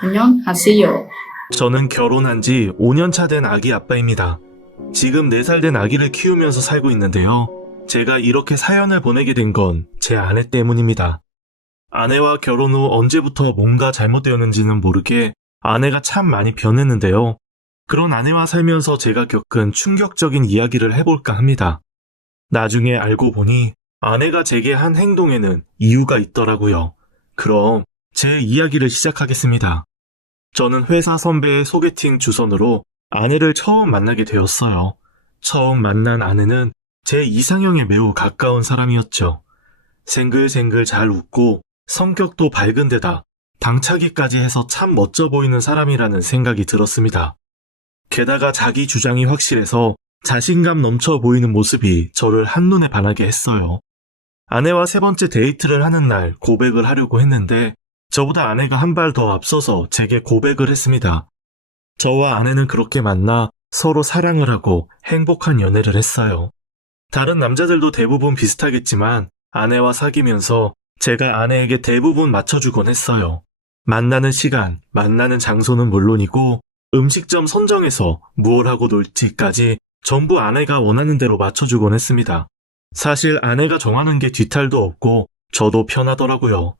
안녕하세요. 저는 결혼한 지 5년 차 된 아기 아빠입니다. 지금 4살 된 아기를 키우면서 살고 있는데요. 제가 이렇게 사연을 보내게 된 건 제 아내 때문입니다. 아내와 결혼 후 언제부터 뭔가 잘못되었는지는 모르게 아내가 참 많이 변했는데요. 그런 아내와 살면서 제가 겪은 충격적인 이야기를 해볼까 합니다. 나중에 알고 보니 아내가 제게 한 행동에는 이유가 있더라고요. 그럼 제 이야기를 시작하겠습니다. 저는 회사 선배의 소개팅 주선으로 아내를 처음 만나게 되었어요. 처음 만난 아내는 제 이상형에 매우 가까운 사람이었죠. 생글생글 잘 웃고 성격도 밝은 데다 당차기까지 해서 참 멋져 보이는 사람이라는 생각이 들었습니다. 게다가 자기 주장이 확실해서 자신감 넘쳐 보이는 모습이 저를 한눈에 반하게 했어요. 아내와 3번째 데이트를 하는 날 고백을 하려고 했는데 저보다 아내가 한 발 더 앞서서 제게 고백을 했습니다. 저와 아내는 그렇게 만나 서로 사랑을 하고 행복한 연애를 했어요. 다른 남자들도 대부분 비슷하겠지만 아내와 사귀면서 제가 아내에게 대부분 맞춰주곤 했어요. 만나는 시간, 만나는 장소는 물론이고 음식점 선정에서 무얼 하고 놀지까지 전부 아내가 원하는 대로 맞춰주곤 했습니다. 사실 아내가 정하는 게 뒤탈도 없고 저도 편하더라고요.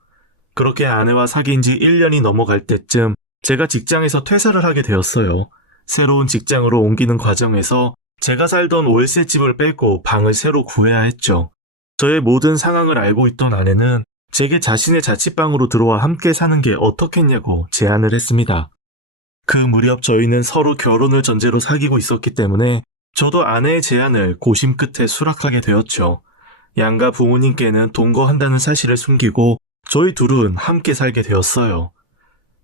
그렇게 아내와 사귄 지 1년이 넘어갈 때쯤 제가 직장에서 퇴사를 하게 되었어요. 새로운 직장으로 옮기는 과정에서 제가 살던 월세집을 빼고 방을 새로 구해야 했죠. 저의 모든 상황을 알고 있던 아내는 제게 자신의 자취방으로 들어와 함께 사는 게 어떻겠냐고 제안을 했습니다. 그 무렵 저희는 서로 결혼을 전제로 사귀고 있었기 때문에 저도 아내의 제안을 고심 끝에 수락하게 되었죠. 양가 부모님께는 동거한다는 사실을 숨기고 저희 둘은 함께 살게 되었어요.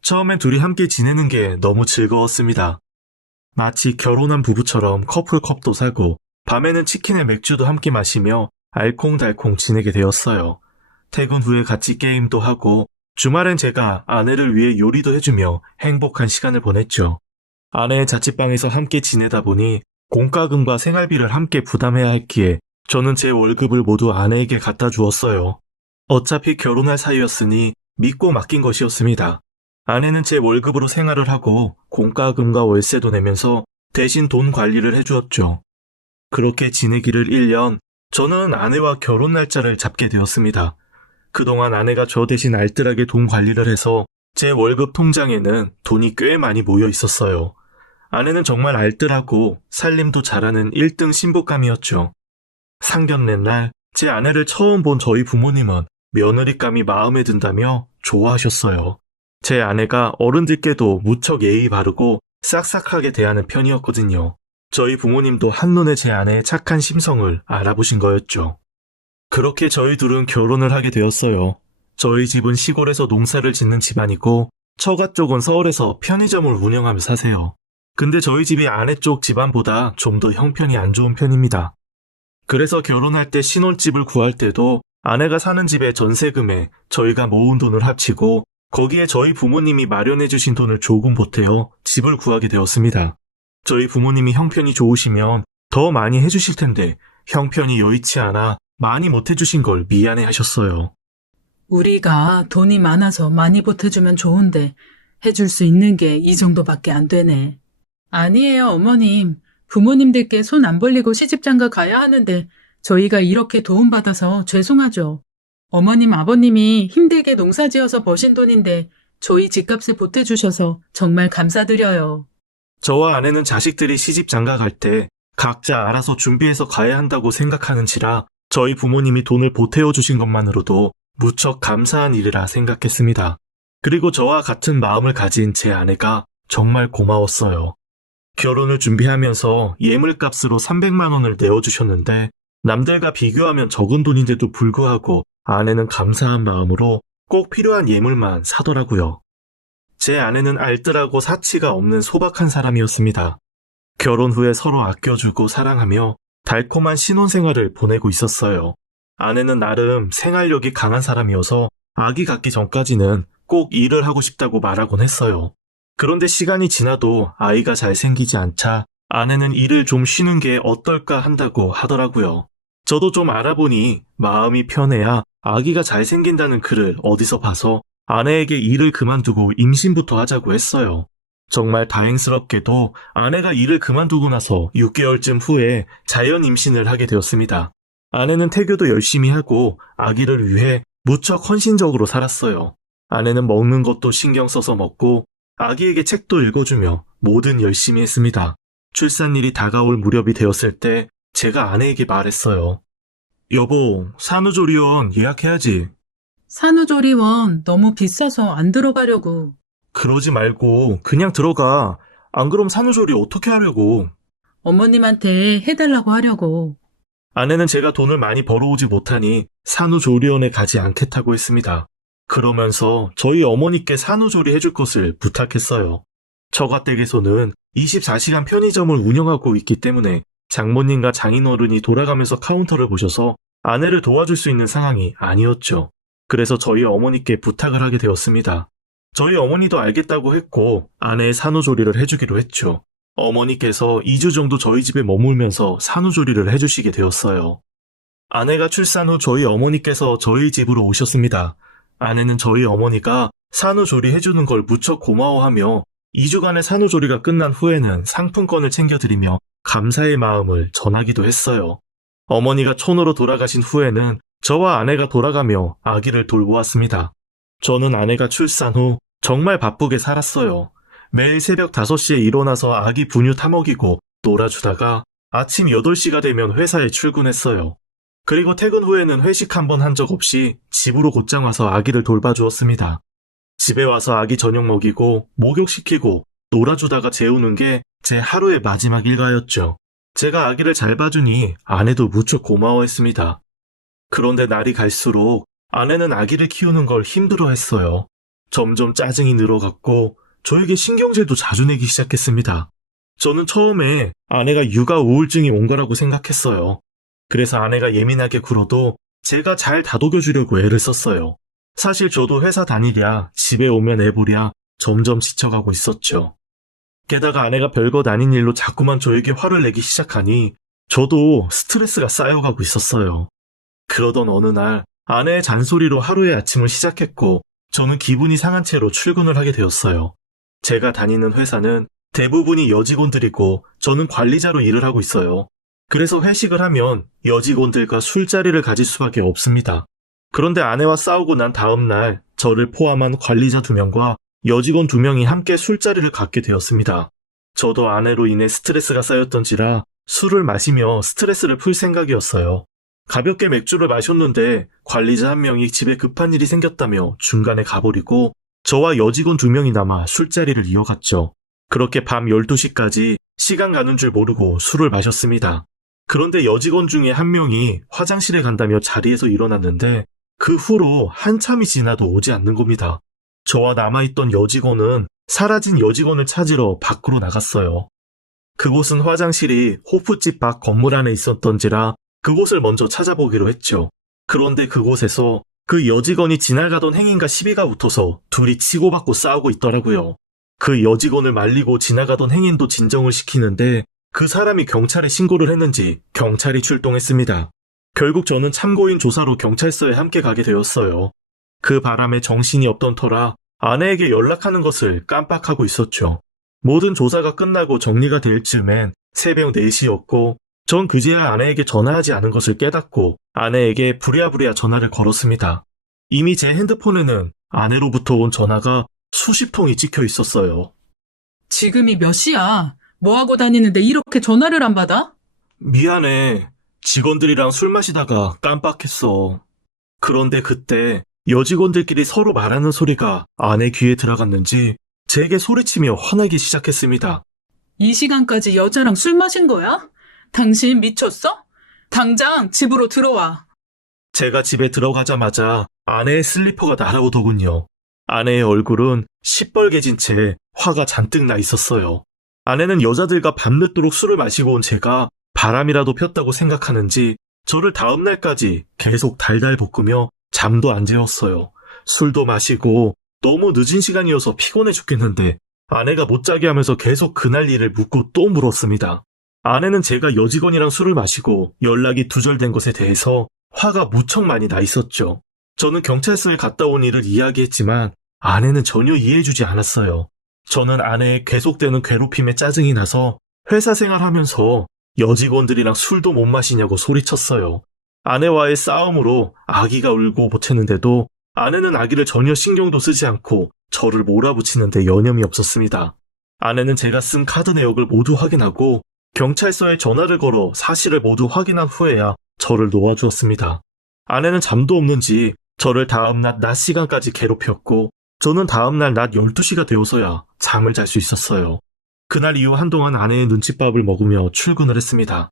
처음엔 둘이 함께 지내는 게 너무 즐거웠습니다. 마치 결혼한 부부처럼 커플컵도 사고 밤에는 치킨에 맥주도 함께 마시며 알콩달콩 지내게 되었어요. 퇴근 후에 같이 게임도 하고 주말엔 제가 아내를 위해 요리도 해주며 행복한 시간을 보냈죠. 아내의 자취방에서 함께 지내다 보니 공과금과 생활비를 함께 부담해야 했기에 저는 제 월급을 모두 아내에게 갖다 주었어요. 어차피 결혼할 사이였으니 믿고 맡긴 것이었습니다. 아내는 제 월급으로 생활을 하고 공과금과 월세도 내면서 대신 돈 관리를 해주었죠. 그렇게 지내기를 1년, 저는 아내와 결혼 날짜를 잡게 되었습니다. 그동안 아내가 저 대신 알뜰하게 돈 관리를 해서 제 월급 통장에는 돈이 꽤 많이 모여 있었어요. 아내는 정말 알뜰하고 살림도 잘하는 1등 신부감이었죠. 상견례 날 제 아내를 처음 본 저희 부모님은 며느리감이 마음에 든다며 좋아하셨어요. 제 아내가 어른들께도 무척 예의 바르고 싹싹하게 대하는 편이었거든요. 저희 부모님도 한눈에 제 아내의 착한 심성을 알아보신 거였죠. 그렇게 저희 둘은 결혼을 하게 되었어요. 저희 집은 시골에서 농사를 짓는 집안이고 처가 쪽은 서울에서 편의점을 운영하며 사세요. 근데 저희 집이 아내 쪽 집안보다 좀 더 형편이 안 좋은 편입니다. 그래서 결혼할 때 신혼집을 구할 때도 아내가 사는 집의 전세금에 저희가 모은 돈을 합치고 거기에 저희 부모님이 마련해 주신 돈을 조금 보태어 집을 구하게 되었습니다. 저희 부모님이 형편이 좋으시면 더 많이 해주실 텐데 형편이 여의치 않아 많이 못 해주신 걸 미안해 하셨어요. 우리가 돈이 많아서 많이 보태주면 좋은데 해줄 수 있는 게 이 정도밖에 안 되네. 아니에요, 어머님. 부모님들께 손 안 벌리고 시집장가 가야 하는데 저희가 이렇게 도움받아서 죄송하죠. 어머님, 아버님이 힘들게 농사지어서 버신 돈인데 저희 집값을 보태주셔서 정말 감사드려요. 저와 아내는 자식들이 시집 장가 갈 때 각자 알아서 준비해서 가야 한다고 생각하는지라 저희 부모님이 돈을 보태어 주신 것만으로도 무척 감사한 일이라 생각했습니다. 그리고 저와 같은 마음을 가진 제 아내가 정말 고마웠어요. 결혼을 준비하면서 예물값으로 300만 원을 내어주셨는데 남들과 비교하면 적은 돈인데도 불구하고 아내는 감사한 마음으로 꼭 필요한 예물만 사더라고요. 제 아내는 알뜰하고 사치가 없는 소박한 사람이었습니다. 결혼 후에 서로 아껴주고 사랑하며 달콤한 신혼생활을 보내고 있었어요. 아내는 나름 생활력이 강한 사람이어서 아기 갖기 전까지는 꼭 일을 하고 싶다고 말하곤 했어요. 그런데 시간이 지나도 아이가 잘 생기지 않자 아내는 일을 좀 쉬는 게 어떨까 한다고 하더라고요. 저도 좀 알아보니 마음이 편해야 아기가 잘 생긴다는 글을 어디서 봐서 아내에게 일을 그만두고 임신부터 하자고 했어요. 정말 다행스럽게도 아내가 일을 그만두고 나서 6개월쯤 후에 자연 임신을 하게 되었습니다. 아내는 태교도 열심히 하고 아기를 위해 무척 헌신적으로 살았어요. 아내는 먹는 것도 신경 써서 먹고 아기에게 책도 읽어주며 뭐든 열심히 했습니다. 출산일이 다가올 무렵이 되었을 때 제가 아내에게 말했어요. 여보, 산후조리원 예약해야지. 산후조리원 너무 비싸서 안 들어가려고. 그러지 말고 그냥 들어가. 안 그럼 산후조리 어떻게 하려고. 어머님한테 해달라고 하려고. 아내는 제가 돈을 많이 벌어오지 못하니 산후조리원에 가지 않겠다고 했습니다. 그러면서 저희 어머니께 산후조리 해줄 것을 부탁했어요. 처가댁에서는 24시간 편의점을 운영하고 있기 때문에 장모님과 장인어른이 돌아가면서 카운터를 보셔서 아내를 도와줄 수 있는 상황이 아니었죠. 그래서 저희 어머니께 부탁을 하게 되었습니다. 저희 어머니도 알겠다고 했고 아내의 산후조리를 해주기로 했죠. 어머니께서 2주 정도 저희 집에 머물면서 산후조리를 해주시게 되었어요. 아내가 출산 후 저희 어머니께서 저희 집으로 오셨습니다. 아내는 저희 어머니가 산후조리 해주는 걸 무척 고마워하며 2주간의 산후조리가 끝난 후에는 상품권을 챙겨드리며 감사의 마음을 전하기도 했어요. 어머니가 촌으로 돌아가신 후에는 저와 아내가 돌아가며 아기를 돌보았습니다. 저는 아내가 출산 후 정말 바쁘게 살았어요. 매일 새벽 5시에 일어나서 아기 분유 타먹이고 놀아주다가 아침 8시가 되면 회사에 출근했어요. 그리고 퇴근 후에는 회식 한 번 한 적 없이 집으로 곧장 와서 아기를 돌봐주었습니다. 집에 와서 아기 저녁 먹이고 목욕시키고 놀아주다가 재우는 게 제 하루의 마지막 일과였죠. 제가 아기를 잘 봐주니 아내도 무척 고마워했습니다. 그런데 날이 갈수록 아내는 아기를 키우는 걸 힘들어했어요. 점점 짜증이 늘어갔고 저에게 신경질도 자주 내기 시작했습니다. 저는 처음에 아내가 육아 우울증이 온 거라고 생각했어요. 그래서 아내가 예민하게 굴어도 제가 잘 다독여주려고 애를 썼어요. 사실 저도 회사 다니랴 집에 오면 애보랴 점점 지쳐가고 있었죠. 게다가 아내가 별것 아닌 일로 자꾸만 저에게 화를 내기 시작하니 저도 스트레스가 쌓여가고 있었어요. 그러던 어느 날 아내의 잔소리로 하루의 아침을 시작했고 저는 기분이 상한 채로 출근을 하게 되었어요. 제가 다니는 회사는 대부분이 여직원들이고 저는 관리자로 일을 하고 있어요. 그래서 회식을 하면 여직원들과 술자리를 가질 수밖에 없습니다. 그런데 아내와 싸우고 난 다음 날 저를 포함한 관리자 2명과 여직원 2명이 함께 술자리를 갖게 되었습니다. 저도 아내로 인해 스트레스가 쌓였던지라 술을 마시며 스트레스를 풀 생각이었어요. 가볍게 맥주를 마셨는데 관리자 1명이 집에 급한 일이 생겼다며 중간에 가버리고 저와 여직원 2명이 남아 술자리를 이어갔죠. 그렇게 밤 12시까지 시간 가는 줄 모르고 술을 마셨습니다. 그런데 여직원 중에 1명이 화장실에 간다며 자리에서 일어났는데 그 후로 한참이 지나도 오지 않는 겁니다. 저와 남아있던 여직원은 사라진 여직원을 찾으러 밖으로 나갔어요. 그곳은 화장실이 호프집 밖 건물 안에 있었던지라 그곳을 먼저 찾아보기로 했죠. 그런데 그곳에서 그 여직원이 지나가던 행인과 시비가 붙어서 둘이 치고받고 싸우고 있더라고요. 그 여직원을 말리고 지나가던 행인도 진정을 시키는데 그 사람이 경찰에 신고를 했는지 경찰이 출동했습니다. 결국 저는 참고인 조사로 경찰서에 함께 가게 되었어요. 그 바람에 정신이 없던 터라 아내에게 연락하는 것을 깜빡하고 있었죠. 모든 조사가 끝나고 정리가 될 즈음엔 새벽 4시였고 전 그제야 아내에게 전화하지 않은 것을 깨닫고 아내에게 부랴부랴 전화를 걸었습니다. 이미 제 핸드폰에는 아내로부터 온 전화가 수십 통이 찍혀 있었어요. 지금이 몇 시야? 뭐하고 다니는데 이렇게 전화를 안 받아? 미안해. 직원들이랑 술 마시다가 깜빡했어. 그런데 그때 여직원들끼리 서로 말하는 소리가 아내 귀에 들어갔는지 제게 소리치며 화나기 시작했습니다. 이 시간까지 여자랑 술 마신 거야? 당신 미쳤어? 당장 집으로 들어와. 제가 집에 들어가자마자 아내의 슬리퍼가 날아오더군요. 아내의 얼굴은 시뻘개진 채 화가 잔뜩 나 있었어요. 아내는 여자들과 밤늦도록 술을 마시고 온 제가 바람이라도 폈다고 생각하는지 저를 다음 날까지 계속 달달 볶으며 잠도 안 재웠어요. 술도 마시고 너무 늦은 시간이어서 피곤해 죽겠는데 아내가 못 자게 하면서 계속 그날 일을 묻고 또 물었습니다. 아내는 제가 여직원이랑 술을 마시고 연락이 두절된 것에 대해서 화가 무척 많이 나 있었죠. 저는 경찰서에 갔다 온 일을 이야기했지만 아내는 전혀 이해해주지 않았어요. 저는 아내의 계속되는 괴롭힘에 짜증이 나서 회사 생활하면서 여직원들이랑 술도 못 마시냐고 소리쳤어요. 아내와의 싸움으로 아기가 울고 보채는데도 아내는 아기를 전혀 신경도 쓰지 않고 저를 몰아붙이는데 여념이 없었습니다. 아내는 제가 쓴 카드 내역을 모두 확인하고 경찰서에 전화를 걸어 사실을 모두 확인한 후에야 저를 놓아주었습니다. 아내는 잠도 없는지 저를 다음날 낮 시간까지 괴롭혔고 저는 다음날 낮 12시가 되어서야 잠을 잘 수 있었어요. 그날 이후 한동안 아내의 눈칫밥을 먹으며 출근을 했습니다.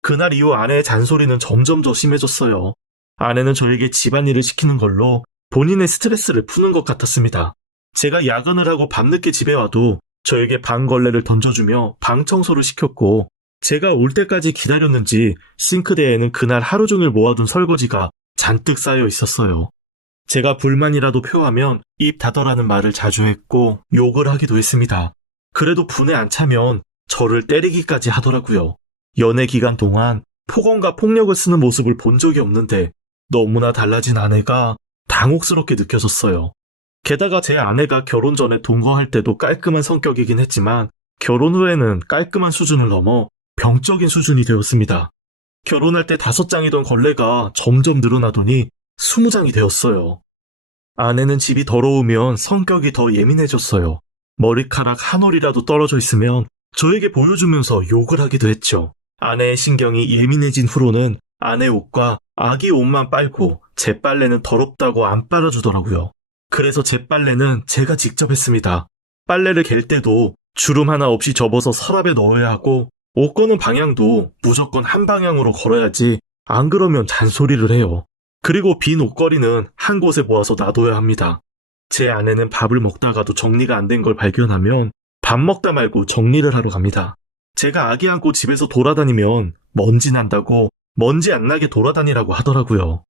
그날 이후 아내의 잔소리는 점점 더 심해졌어요. 아내는 저에게 집안일을 시키는 걸로 본인의 스트레스를 푸는 것 같았습니다. 제가 야근을 하고 밤늦게 집에 와도 저에게 방 걸레를 던져주며 방 청소를 시켰고 제가 올 때까지 기다렸는지 싱크대에는 그날 하루 종일 모아둔 설거지가 잔뜩 쌓여 있었어요. 제가 불만이라도 표하면 입 닫아라는 말을 자주 했고 욕을 하기도 했습니다. 그래도 분에 안 차면 저를 때리기까지 하더라고요. 연애 기간 동안 폭언과 폭력을 쓰는 모습을 본 적이 없는데 너무나 달라진 아내가 당혹스럽게 느껴졌어요. 게다가 제 아내가 결혼 전에 동거할 때도 깔끔한 성격이긴 했지만 결혼 후에는 깔끔한 수준을 넘어 병적인 수준이 되었습니다. 결혼할 때 5장이던 걸레가 점점 늘어나더니 20장이 되었어요. 아내는 집이 더러우면 성격이 더 예민해졌어요. 머리카락 한 올이라도 떨어져 있으면 저에게 보여주면서 욕을 하기도 했죠. 아내의 신경이 예민해진 후로는 아내 옷과 아기 옷만 빨고 제 빨래는 더럽다고 안 빨아주더라고요. 그래서 제 빨래는 제가 직접 했습니다. 빨래를 갤 때도 주름 하나 없이 접어서 서랍에 넣어야 하고 옷 거는 방향도 무조건 한 방향으로 걸어야지 안 그러면 잔소리를 해요. 그리고 빈 옷걸이는 한 곳에 모아서 놔둬야 합니다. 제 아내는 밥을 먹다가도 정리가 안 된 걸 발견하면 밥 먹다 말고 정리를 하러 갑니다. 제가 아기 안고 집에서 돌아다니면 먼지 난다고 먼지 안 나게 돌아다니라고 하더라고요.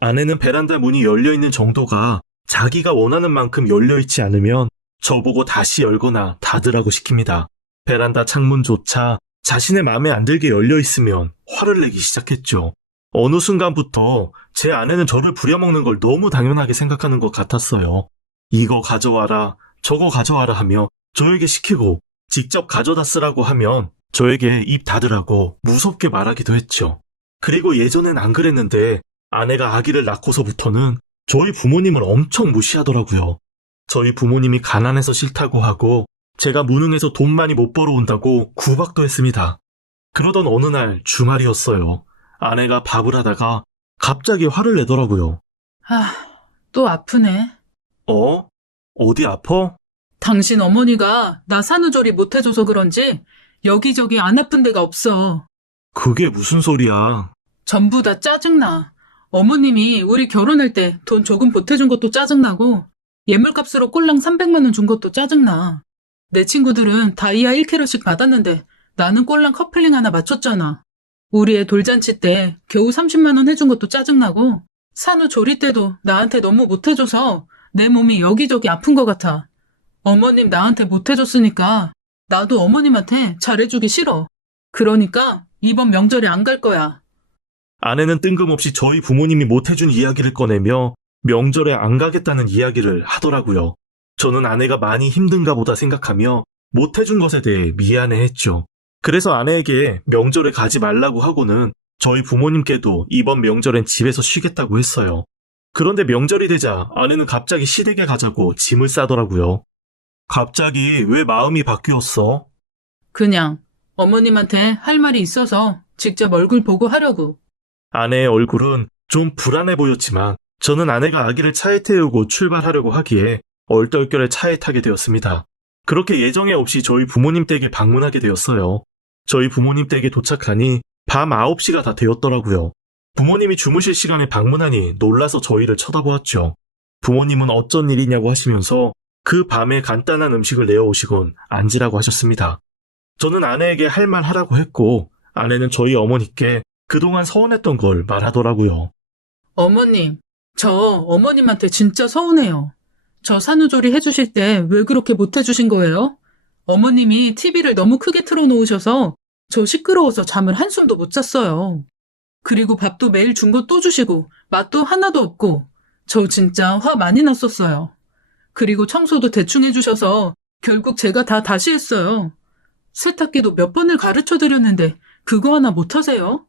아내는 베란다 문이 열려있는 정도가 자기가 원하는 만큼 열려있지 않으면 저보고 다시 열거나 닫으라고 시킵니다. 베란다 창문조차 자신의 마음에 안 들게 열려있으면 화를 내기 시작했죠. 어느 순간부터 제 아내는 저를 부려먹는 걸 너무 당연하게 생각하는 것 같았어요. 이거 가져와라, 저거 가져와라 하며 저에게 시키고 직접 가져다 쓰라고 하면 저에게 입 닫으라고 무섭게 말하기도 했죠. 그리고 예전엔 안 그랬는데 아내가 아기를 낳고서부터는 저희 부모님을 엄청 무시하더라고요. 저희 부모님이 가난해서 싫다고 하고 제가 무능해서 돈 많이 못 벌어온다고 구박도 했습니다. 그러던 어느 날 주말이었어요. 아내가 밥을 하다가 갑자기 화를 내더라고요. 또 아프네. 어디 아파? 당신 어머니가 나 산후조리 못해줘서 그런지 여기저기 안 아픈 데가 없어. 그게 무슨 소리야? 전부 다 짜증나. 어머님이 우리 결혼할 때 돈 조금 보태준 것도 짜증나고 예물값으로 꼴랑 300만 원 준 것도 짜증나. 내 친구들은 다이아 1캐럿씩 받았는데 나는 꼴랑 커플링 하나 맞췄잖아. 우리 애 돌잔치 때 겨우 30만 원 해준 것도 짜증나고 산후조리 때도 나한테 너무 못해줘서 내 몸이 여기저기 아픈 것 같아. 어머님 나한테 못해줬으니까 나도 어머님한테 잘해주기 싫어. 그러니까 이번 명절에 안 갈 거야. 아내는 뜬금없이 저희 부모님이 못해준 이야기를 꺼내며 명절에 안 가겠다는 이야기를 하더라고요. 저는 아내가 많이 힘든가 보다 생각하며 못해준 것에 대해 미안해했죠. 그래서 아내에게 명절에 가지 말라고 하고는 저희 부모님께도 이번 명절엔 집에서 쉬겠다고 했어요. 그런데 명절이 되자 아내는 갑자기 시댁에 가자고 짐을 싸더라고요. 갑자기 왜 마음이 바뀌었어? 그냥 어머님한테 할 말이 있어서 직접 얼굴 보고 하려고. 아내의 얼굴은 좀 불안해 보였지만 저는 아내가 아기를 차에 태우고 출발하려고 하기에 얼떨결에 차에 타게 되었습니다. 그렇게 예정에 없이 저희 부모님 댁에 방문하게 되었어요. 저희 부모님 댁에 도착하니 밤 9시가 다 되었더라고요. 부모님이 주무실 시간에 방문하니 놀라서 저희를 쳐다보았죠. 부모님은 어쩐 일이냐고 하시면서 그 밤에 간단한 음식을 내어오시곤 앉으라고 하셨습니다. 저는 아내에게 할 말 하라고 했고 아내는 저희 어머니께 그동안 서운했던 걸 말하더라고요. 어머님, 저 어머님한테 진짜 서운해요. 저 산후조리 해주실 때 왜 그렇게 못해주신 거예요? 어머님이 TV를 너무 크게 틀어놓으셔서 저 시끄러워서 잠을 한숨도 못 잤어요. 그리고 밥도 매일 준 거 또 주시고 맛도 하나도 없고 저 진짜 화 많이 났었어요. 그리고 청소도 대충 해주셔서 결국 제가 다 다시 했어요. 세탁기도 몇 번을 가르쳐 드렸는데 그거 하나 못하세요?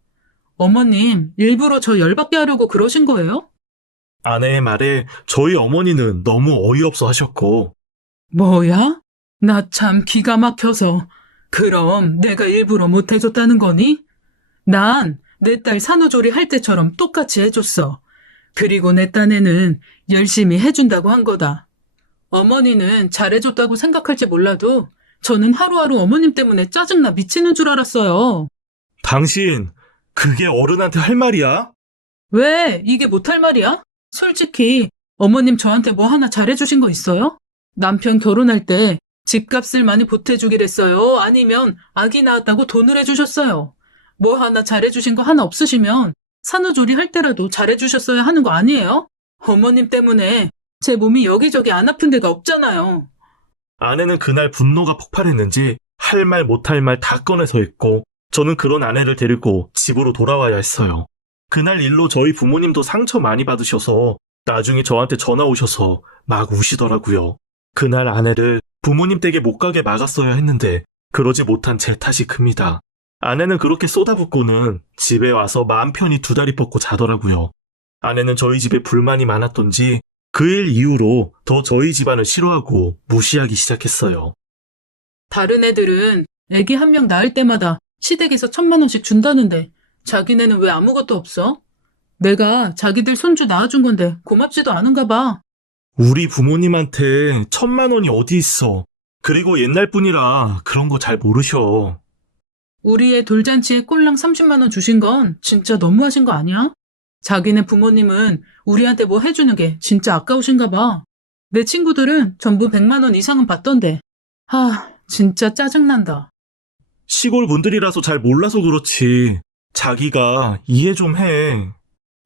어머님, 일부러 저 열받게 하려고 그러신 거예요? 아내의 말에 저희 어머니는 너무 어이없어 하셨고, 뭐야? 나 참 기가 막혀서. 그럼 내가 일부러 못해줬다는 거니? 난 내 딸 산후조리 할 때처럼 똑같이 해줬어. 그리고 내 딴에는 열심히 해준다고 한 거다. 어머니는 잘해줬다고 생각할지 몰라도 저는 하루하루 어머님 때문에 짜증나 미치는 줄 알았어요. 당신, 그게 어른한테 할 말이야? 왜? 이게 못할 말이야? 솔직히 어머님 저한테 뭐 하나 잘해주신 거 있어요? 남편 결혼할 때 집값을 많이 보태주기랬어요? 아니면 아기 낳았다고 돈을 해주셨어요? 뭐 하나 잘해주신 거 하나 없으시면 산후조리 할 때라도 잘해주셨어야 하는 거 아니에요? 어머님 때문에 제 몸이 여기저기 안 아픈 데가 없잖아요. 아내는 그날 분노가 폭발했는지 할 말 못할 말 다 꺼내서 했고, 저는 그런 아내를 데리고 집으로 돌아와야 했어요. 그날 일로 저희 부모님도 상처 많이 받으셔서 나중에 저한테 전화 오셔서 막 우시더라고요. 그날 아내를 부모님 댁에 못 가게 막았어야 했는데 그러지 못한 제 탓이 큽니다. 아내는 그렇게 쏟아붓고는 집에 와서 마음 편히 두 다리 뻗고 자더라고요. 아내는 저희 집에 불만이 많았던지 그 일 이후로 더 저희 집안을 싫어하고 무시하기 시작했어요. 다른 애들은 애기 한 명 낳을 때마다 시댁에서 1,000만 원씩 준다는데 자기네는 왜 아무것도 없어? 내가 자기들 손주 낳아준 건데 고맙지도 않은가 봐. 우리 부모님한테 1,000만 원이 어디 있어. 그리고 옛날 분이라 그런 거 잘 모르셔. 우리 애 돌잔치에 꼴랑 30만 원 주신 건 진짜 너무하신 거 아니야? 자기네 부모님은 우리한테 뭐 해주는 게 진짜 아까우신가 봐. 내 친구들은 전부 100만 원 이상은 받던데. 진짜 짜증난다. 시골 분들이라서 잘 몰라서 그렇지. 자기가 이해 좀 해.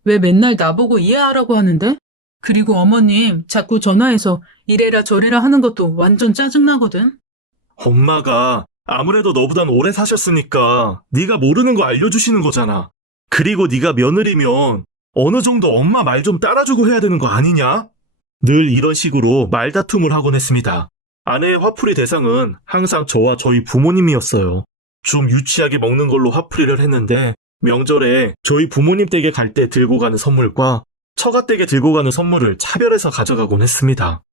왜 맨날 나보고 이해하라고 하는데? 그리고 어머님 자꾸 전화해서 이래라 저래라 하는 것도 완전 짜증나거든. 엄마가 아무래도 너보단 오래 사셨으니까 네가 모르는 거 알려주시는 거잖아. 그리고 네가 며느리면 어느 정도 엄마 말 좀 따라주고 해야 되는 거 아니냐? 늘 이런 식으로 말다툼을 하곤 했습니다. 아내의 화풀이 대상은 항상 저와 저희 부모님이었어요. 좀 유치하게 먹는 걸로 화풀이를 했는데 명절에 저희 부모님 댁에 갈 때 들고 가는 선물과 처가 댁에 들고 가는 선물을 차별해서 가져가곤 했습니다.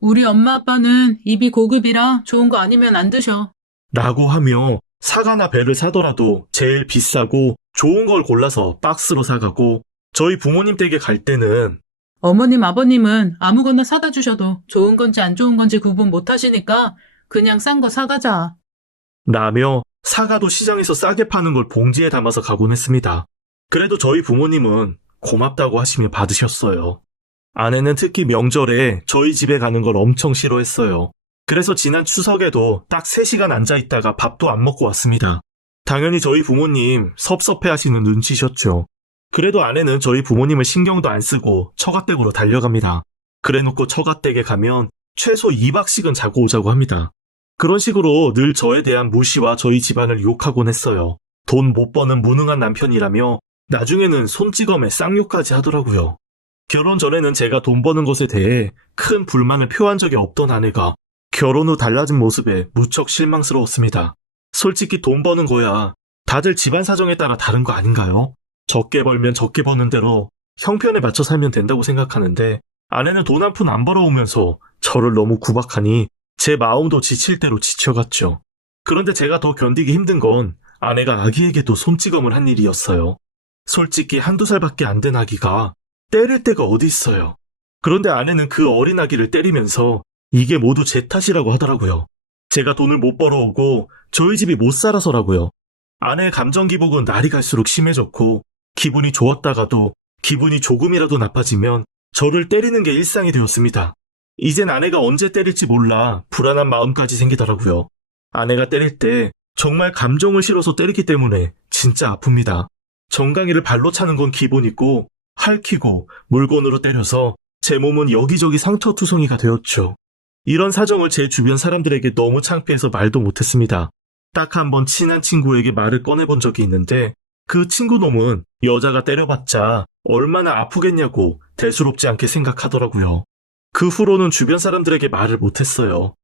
우리 엄마 아빠는 입이 고급이라 좋은 거 아니면 안 드셔. 라고 하며 사과나 배를 사더라도 제일 비싸고 좋은 걸 골라서 박스로 사가고 저희 부모님 댁에 갈 때는 어머님 아버님은 아무거나 사다 주셔도 좋은 건지 안 좋은 건지 구분 못 하시니까 그냥 싼 거 사가자. 라며 사과도 시장에서 싸게 파는 걸 봉지에 담아서 가곤 했습니다. 그래도 저희 부모님은 고맙다고 하시며 받으셨어요. 아내는 특히 명절에 저희 집에 가는 걸 엄청 싫어했어요. 그래서 지난 추석에도 딱 3시간 앉아있다가 밥도 안 먹고 왔습니다. 당연히 저희 부모님 섭섭해 하시는 눈치셨죠. 그래도 아내는 저희 부모님을 신경도 안 쓰고 처가댁으로 달려갑니다. 그래놓고 처가댁에 가면 최소 2박씩은 자고 오자고 합니다. 그런 식으로 늘 저에 대한 무시와 저희 집안을 욕하곤 했어요. 돈 못 버는 무능한 남편이라며 나중에는 손찌검에 쌍욕까지 하더라고요. 결혼 전에는 제가 돈 버는 것에 대해 큰 불만을 표한 적이 없던 아내가 결혼 후 달라진 모습에 무척 실망스러웠습니다. 솔직히 돈 버는 거야 다들 집안 사정에 따라 다른 거 아닌가요? 적게 벌면 적게 버는 대로 형편에 맞춰 살면 된다고 생각하는데 아내는 돈 한 푼 안 벌어오면서 저를 너무 구박하니 제 마음도 지칠 대로 지쳐갔죠. 그런데 제가 더 견디기 힘든 건 아내가 아기에게도 손찌검을 한 일이었어요. 솔직히 1~2살밖에 안 된 아기가 때릴 데가 어디 있어요. 그런데 아내는 그 어린 아기를 때리면서 이게 모두 제 탓이라고 하더라고요. 제가 돈을 못 벌어오고 저희 집이 못 살아서라고요. 아내의 감정 기복은 날이 갈수록 심해졌고 기분이 좋았다가도 기분이 조금이라도 나빠지면 저를 때리는 게 일상이 되었습니다. 이젠 아내가 언제 때릴지 몰라 불안한 마음까지 생기더라고요. 아내가 때릴 때 정말 감정을 실어서 때리기 때문에 진짜 아픕니다. 정강이를 발로 차는 건 기본이고 핥히고 물건으로 때려서 제 몸은 여기저기 상처투성이가 되었죠. 이런 사정을 제 주변 사람들에게 너무 창피해서 말도 못했습니다. 딱 한 번 친한 친구에게 말을 꺼내본 적이 있는데 그 친구놈은 여자가 때려봤자 얼마나 아프겠냐고 대수롭지 않게 생각하더라고요. 그 후로는 주변 사람들에게 말을 못했어요.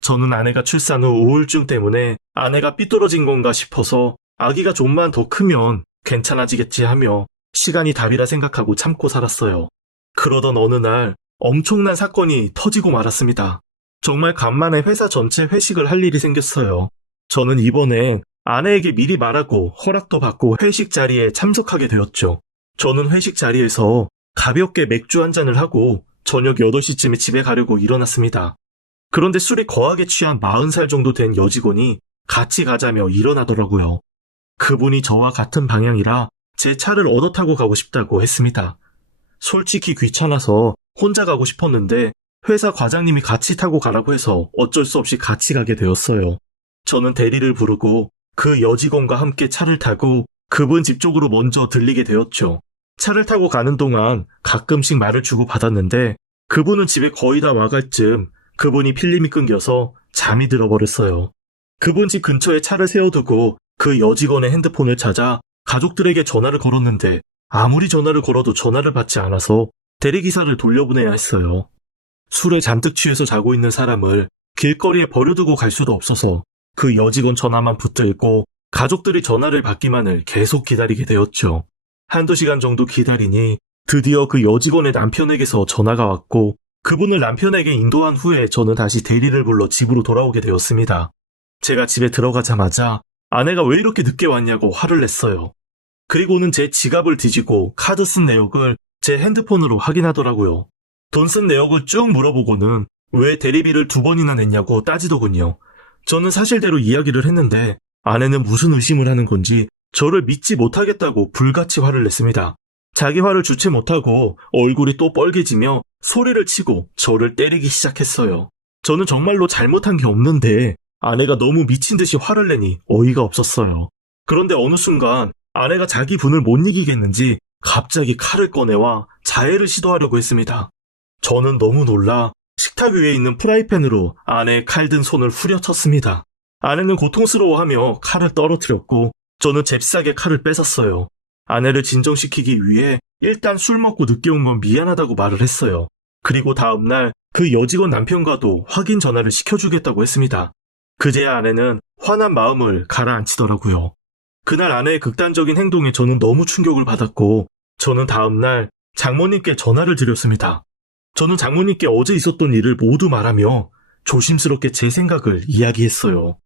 저는 아내가 출산 후 우울증 때문에 아내가 삐뚤어진 건가 싶어서 아기가 좀만 더 크면 괜찮아지겠지 하며 시간이 답이라 생각하고 참고 살았어요. 그러던 어느 날 엄청난 사건이 터지고 말았습니다. 정말 간만에 회사 전체 회식을 할 일이 생겼어요. 저는 이번엔 아내에게 미리 말하고 허락도 받고 회식 자리에 참석하게 되었죠. 저는 회식 자리에서 가볍게 맥주 한 잔을 하고 저녁 8시쯤에 집에 가려고 일어났습니다. 그런데 술이 거하게 취한 40살 정도 된 여직원이 같이 가자며 일어나더라고요. 그분이 저와 같은 방향이라 제 차를 얻어 타고 가고 싶다고 했습니다. 솔직히 귀찮아서 혼자 가고 싶었는데 회사 과장님이 같이 타고 가라고 해서 어쩔 수 없이 같이 가게 되었어요. 저는 대리를 부르고 그 여직원과 함께 차를 타고 그분 집 쪽으로 먼저 들리게 되었죠. 차를 타고 가는 동안 가끔씩 말을 주고 받았는데 그분은 집에 거의 다 와갈 쯤 그분이 필름이 끊겨서 잠이 들어버렸어요. 그분 집 근처에 차를 세워두고 그 여직원의 핸드폰을 찾아 가족들에게 전화를 걸었는데 아무리 전화를 걸어도 전화를 받지 않아서 대리기사를 돌려보내야 했어요. 술에 잔뜩 취해서 자고 있는 사람을 길거리에 버려두고 갈 수도 없어서 그 여직원 전화만 붙들고 가족들이 전화를 받기만을 계속 기다리게 되었죠. 한두 시간 정도 기다리니 드디어 그 여직원의 남편에게서 전화가 왔고 그분을 남편에게 인도한 후에 저는 다시 대리를 불러 집으로 돌아오게 되었습니다. 제가 집에 들어가자마자 아내가 왜 이렇게 늦게 왔냐고 화를 냈어요. 그리고는 제 지갑을 뒤지고 카드 쓴 내역을 제 핸드폰으로 확인하더라고요. 돈 쓴 내역을 쭉 물어보고는 왜 대리비를 2번이나 냈냐고 따지더군요. 저는 사실대로 이야기를 했는데 아내는 무슨 의심을 하는 건지 저를 믿지 못하겠다고 불같이 화를 냈습니다. 자기 화를 주체 못하고 얼굴이 또 뻘개지며 소리를 치고 저를 때리기 시작했어요. 저는 정말로 잘못한 게 없는데 아내가 너무 미친 듯이 화를 내니 어이가 없었어요. 그런데 어느 순간 아내가 자기 분을 못 이기겠는지 갑자기 칼을 꺼내와 자해를 시도하려고 했습니다. 저는 너무 놀라 식탁 위에 있는 프라이팬으로 아내의 칼든 손을 후려쳤습니다. 아내는 고통스러워하며 칼을 떨어뜨렸고 저는 잽싸게 칼을 뺏었어요. 아내를 진정시키기 위해 일단 술 먹고 늦게 온 건 미안하다고 말을 했어요. 그리고 다음날 그 여직원 남편과도 확인 전화를 시켜주겠다고 했습니다. 그제야 아내는 화난 마음을 가라앉히더라고요. 그날 아내의 극단적인 행동에 저는 너무 충격을 받았고 저는 다음날 장모님께 전화를 드렸습니다. 저는 장모님께 어제 있었던 일을 모두 말하며 조심스럽게 제 생각을 이야기했어요.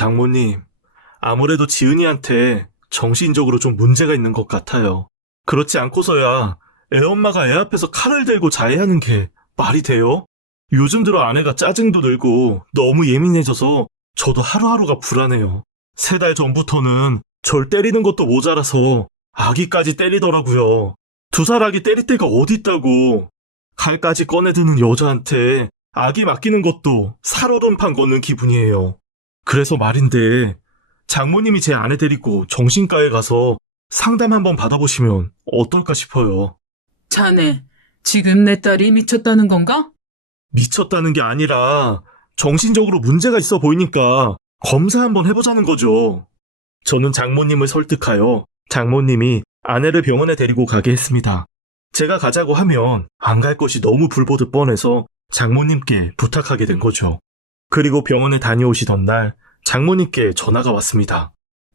장모님, 아무래도 지은이한테 정신적으로 좀 문제가 있는 것 같아요. 그렇지 않고서야 애엄마가 애 앞에서 칼을 들고 자해하는 게 말이 돼요? 요즘 들어 아내가 짜증도 늘고 너무 예민해져서 저도 하루하루가 불안해요. 3달 전부터는 절 때리는 것도 모자라서 아기까지 때리더라고요. 2살 아기 때릴 데가 어디 있다고. 칼까지 꺼내드는 여자한테 아기 맡기는 것도 살얼음판 걷는 기분이에요. 그래서 말인데 장모님이 제 아내 데리고 정신과에 가서 상담 한번 받아보시면 어떨까 싶어요. 자네, 지금 내 딸이 미쳤다는 건가? 미쳤다는 게 아니라 정신적으로 문제가 있어 보이니까 검사 한번 해보자는 거죠. 저는 장모님을 설득하여 장모님이 아내를 병원에 데리고 가게 했습니다. 제가 가자고 하면 안 갈 것이 너무 불보듯 뻔해서 장모님께 부탁하게 된 거죠. 그리고 병원에 다녀오시던 날 장모님께 전화가 왔습니다.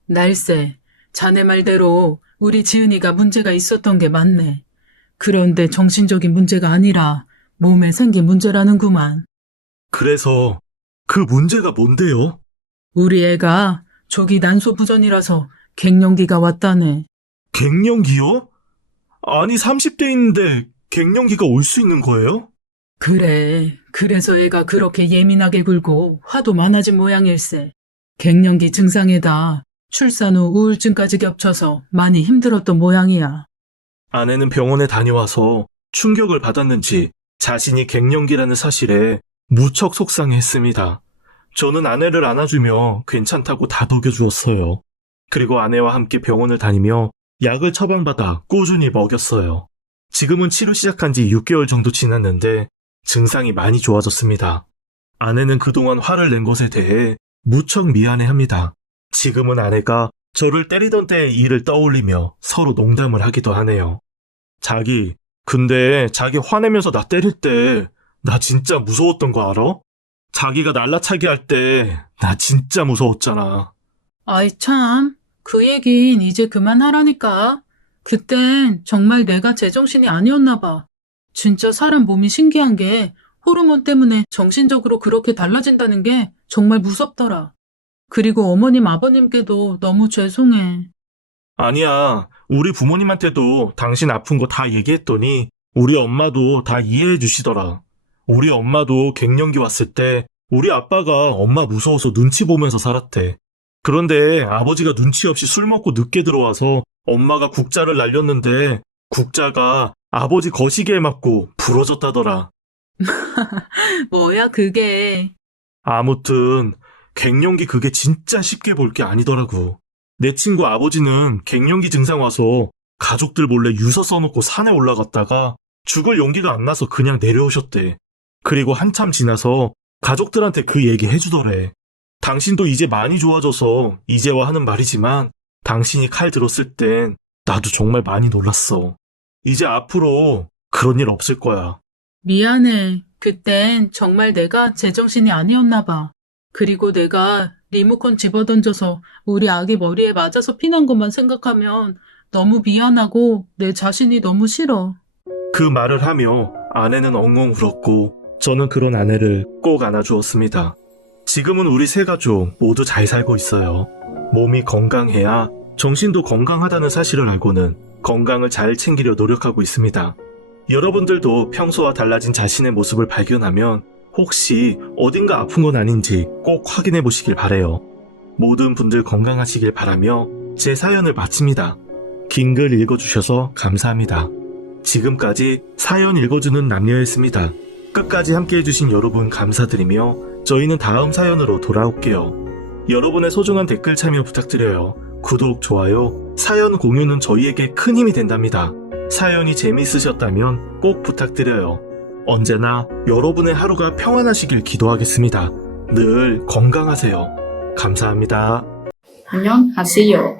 날쌔, 자네 말대로 우리 지은이가 문제가 있었던 게 맞네. 그런데 정신적인 문제가 아니라 몸에 생긴 문제라는구만. 그래서 그 문제가 뭔데요? 우리 애가 조기 난소부전이라서 갱년기가 왔다네. 갱년기요? 아니 30대인데 갱년기가 올 수 있는 거예요? 그래, 그래서 애가 그렇게 예민하게 굴고 화도 많아진 모양일세. 갱년기 증상에다 출산 후 우울증까지 겹쳐서 많이 힘들었던 모양이야. 아내는 병원에 다녀와서 충격을 받았는지 자신이 갱년기라는 사실에 무척 속상해했습니다. 저는 아내를 안아주며 괜찮다고 다독여 주었어요. 그리고 아내와 함께 병원을 다니며 약을 처방받아 꾸준히 먹였어요. 지금은 치료 시작한 지 6개월 정도 지났는데 증상이 많이 좋아졌습니다. 아내는 그동안 화를 낸 것에 대해 무척 미안해합니다. 지금은 아내가 저를 때리던 때의 일을 떠올리며 서로 농담을 하기도 하네요. 자기, 근데 자기 화내면서 나 때릴 때 나 진짜 무서웠던 거 알아? 자기가 날라차기 할 때 나 진짜 무서웠잖아. 아이 참, 그 얘긴 이제 그만하라니까. 그땐 정말 내가 제정신이 아니었나 봐. 진짜 사람 몸이 신기한 게 호르몬 때문에 정신적으로 그렇게 달라진다는 게 정말 무섭더라. 그리고 어머님 아버님께도 너무 죄송해. 아니야, 우리 부모님한테도 당신 아픈 거 다 얘기했더니 우리 엄마도 다 이해해 주시더라. 우리 엄마도 갱년기 왔을 때 우리 아빠가 엄마 무서워서 눈치 보면서 살았대. 그런데 아버지가 눈치 없이 술 먹고 늦게 들어와서 엄마가 국자를 날렸는데 국자가 아버지 거시기에 맞고 부러졌다더라. 뭐야 그게. 아무튼 갱년기 그게 진짜 쉽게 볼 게 아니더라고. 내 친구 아버지는 갱년기 증상 와서 가족들 몰래 유서 써놓고 산에 올라갔다가 죽을 용기가 안 나서 그냥 내려오셨대. 그리고 한참 지나서 가족들한테 그 얘기 해주더래. 당신도 이제 많이 좋아져서 이제와 하는 말이지만 당신이 칼 들었을 땐 나도 정말 많이 놀랐어. 이제 앞으로 그런 일 없을 거야. 미안해. 그땐 정말 내가 제정신이 아니었나 봐. 그리고 내가 리모컨 집어던져서 우리 아기 머리에 맞아서 피난 것만 생각하면 너무 미안하고 내 자신이 너무 싫어. 그 말을 하며 아내는 엉엉 울었고 저는 그런 아내를 꼭 안아주었습니다. 지금은 우리 세 가족 모두 잘 살고 있어요. 몸이 건강해야 정신도 건강하다는 사실을 알고는 건강을 잘 챙기려 노력하고 있습니다. 여러분들도 평소와 달라진 자신의 모습을 발견하면 혹시 어딘가 아픈 건 아닌지 꼭 확인해 보시길 바래요. 모든 분들 건강하시길 바라며 제 사연을 마칩니다. 긴 글 읽어주셔서 감사합니다. 지금까지 사연 읽어주는 남녀였습니다. 끝까지 함께 해주신 여러분 감사드리며 저희는 다음 사연으로 돌아올게요. 여러분의 소중한 댓글 참여 부탁드려요. 구독, 좋아요, 사연 공유는 저희에게 큰 힘이 된답니다. 사연이 재미있으셨다면 꼭 부탁드려요. 언제나 여러분의 하루가 평안하시길 기도하겠습니다. 늘 건강하세요. 감사합니다. 안녕하세요.